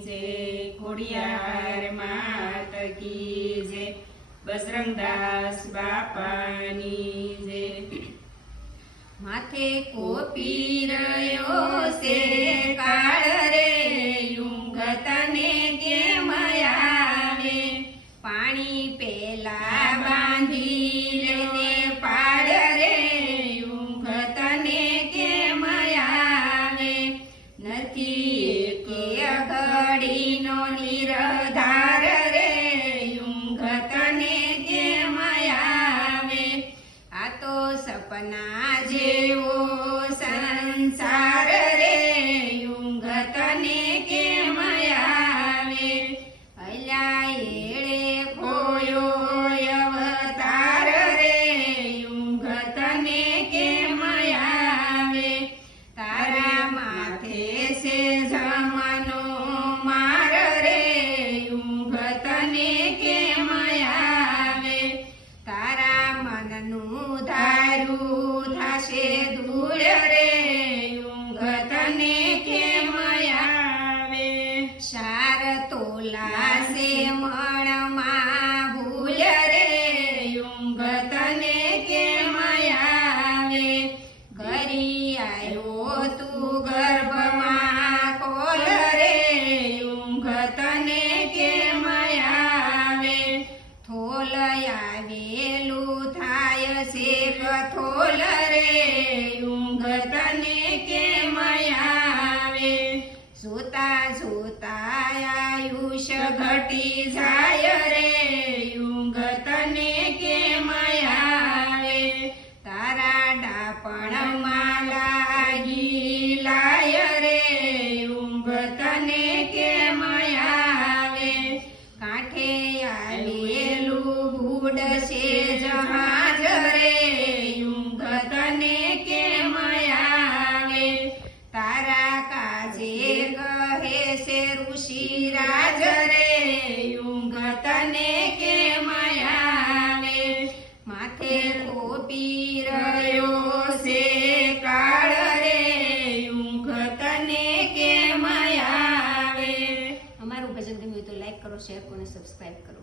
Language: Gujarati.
જે ખોડિયાર માત કી જય બજરંગદાસ બાપાની જે માથે કોપી રહ્યો છે કાળ નિરધાર રે ઊંઘ તને કેમ આવે આ તો સપના જેવો સંસાર રે ઊંઘ તને કેમ આવે અલ્યા તોલા લાસે મણમાં ભૂલ રે ઊંઘ તને કેમ આવ્યો તું ગર્ભમાં કોલ ઊંઘ તને કેમ આવે થોલ આવેલું થાય છે કથોલ ઊંઘ તને કેમ આવે જોતા જોતા આયુષ્ય ઘટી જાય રે, ઊંઘ તને કેમ આવે તારા ડાપણમાં લાગી લાય રે, ઊંઘ તને કેમ આવે કાંઠે આવેલું ગુડ છે જહાજ ઋષિ રાજ રે યુંગ તને કે મયાવે માથે કોપી રહ્યો છે કાળ રે યુંગ તને કે મયાવે અમારું ભજન ગમ્યું તો લાઈક કરો શેર કરો અને સબસ્ક્રાઈબ કરો.